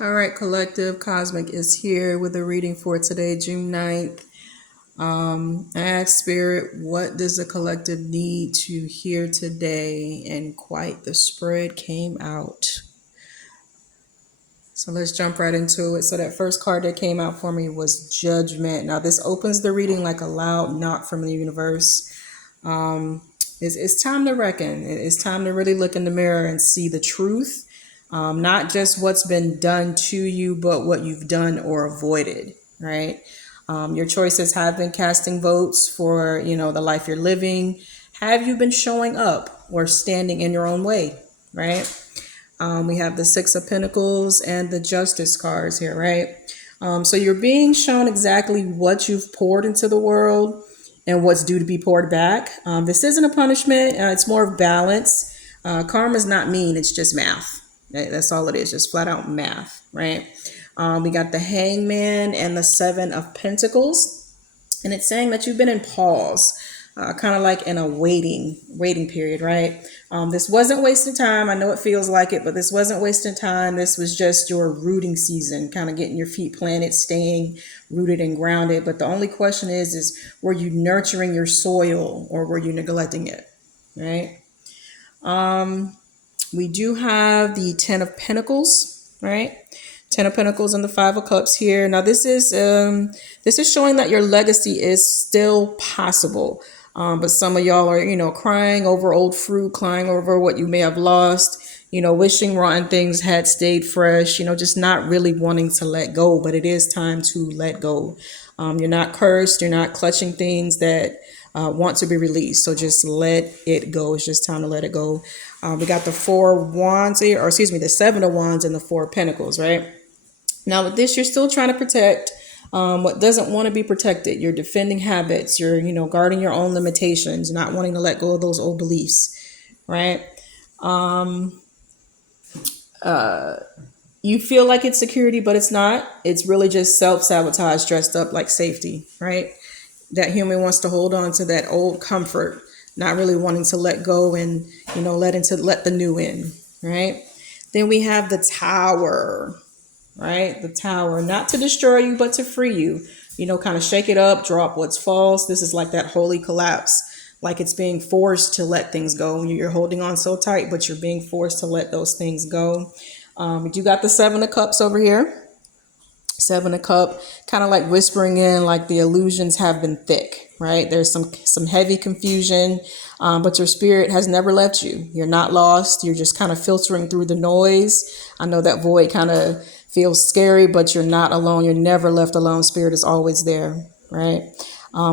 All right, Collective Cosmic is here with a reading for today, June 9th. I asked Spirit, what does the collective need to hear today? And quite the spread came out. So let's jump right into it. So that first card that came out for me was Judgment. Now this opens the reading like a loud knock from the universe. It's time to reckon. It's time to really look in the mirror and see the truth. Not just what's been done to you, but what you've done or avoided, right? Your choices have been casting votes for, the life you're living. Have you been showing up or standing in your own way, right? We have the Six of Pentacles and the Justice cards here, right? So you're being shown exactly what you've poured into the world and what's due to be poured back. This isn't a punishment. It's more of balance. Karma is not mean. It's just math. That's all it is. Just flat out math, right? We got the Hangman and the Seven of Pentacles. And it's saying that you've been in pause, kind of like in a waiting period, right? This wasn't wasting time. I know it feels like it, but this wasn't wasting time. This was just your rooting season, kind of getting your feet planted, staying rooted and grounded. But the only question is were you nurturing your soil or were you neglecting it, right? We do have the Ten of Pentacles, right? Ten of Pentacles and the Five of Cups here. Now this is showing that your legacy is still possible. But some of y'all are, crying over old fruit, crying over what you may have lost, wishing rotten things had stayed fresh, just not really wanting to let go. But it is time to let go. You're not cursed. You're not clutching things that want to be released. So just let it go. It's just time to let it go. We got the Four of Wands here, or excuse me, the Seven of Wands and the Four of Pentacles, right? Now with this, you're still trying to protect what doesn't want to be protected. You're defending habits. You're, guarding your own limitations, not wanting to let go of those old beliefs, right? You feel like it's security, but it's not. It's really just self-sabotage dressed up like safety, right? That human wants to hold on to that old comfort, not really wanting to let go and, let the new in, right? Then we have the Tower, right? The Tower, not to destroy you, but to free you, kind of shake it up, drop what's false. This is like that holy collapse, like it's being forced to let things go. You're holding on so tight, but you're being forced to let those things go. We do got the Seven of Cups over here. Seven of Cups, kind of like whispering in, like the illusions have been thick, right? There's some heavy confusion, but your spirit has never left you. You're not lost. You're just kind of filtering through the noise. I know that void kind of feels scary, but you're not alone. You're never left alone. Spirit is always there, right?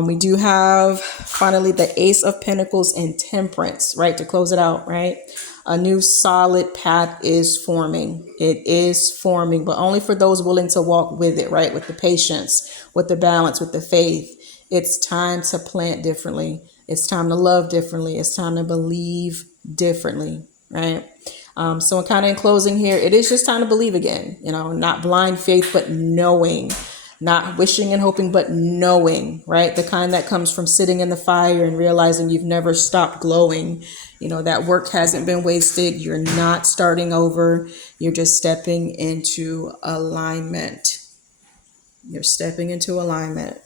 We do have finally the Ace of Pentacles and Temperance, right? To close it out, right? A new solid path is forming. It is forming, but only for those willing to walk with it, right? With the patience, with the balance, with the faith. It's time to plant differently. It's time to love differently. It's time to believe differently, right? So kind of in closing here, it is just time to believe again, not blind faith, but knowing. Not wishing and hoping, but knowing, right? The kind that comes from sitting in the fire and realizing you've never stopped glowing. That work hasn't been wasted. You're not starting over. You're just stepping into alignment. You're stepping into alignment.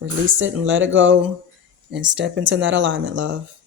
Release it and let it go and step into that alignment, love.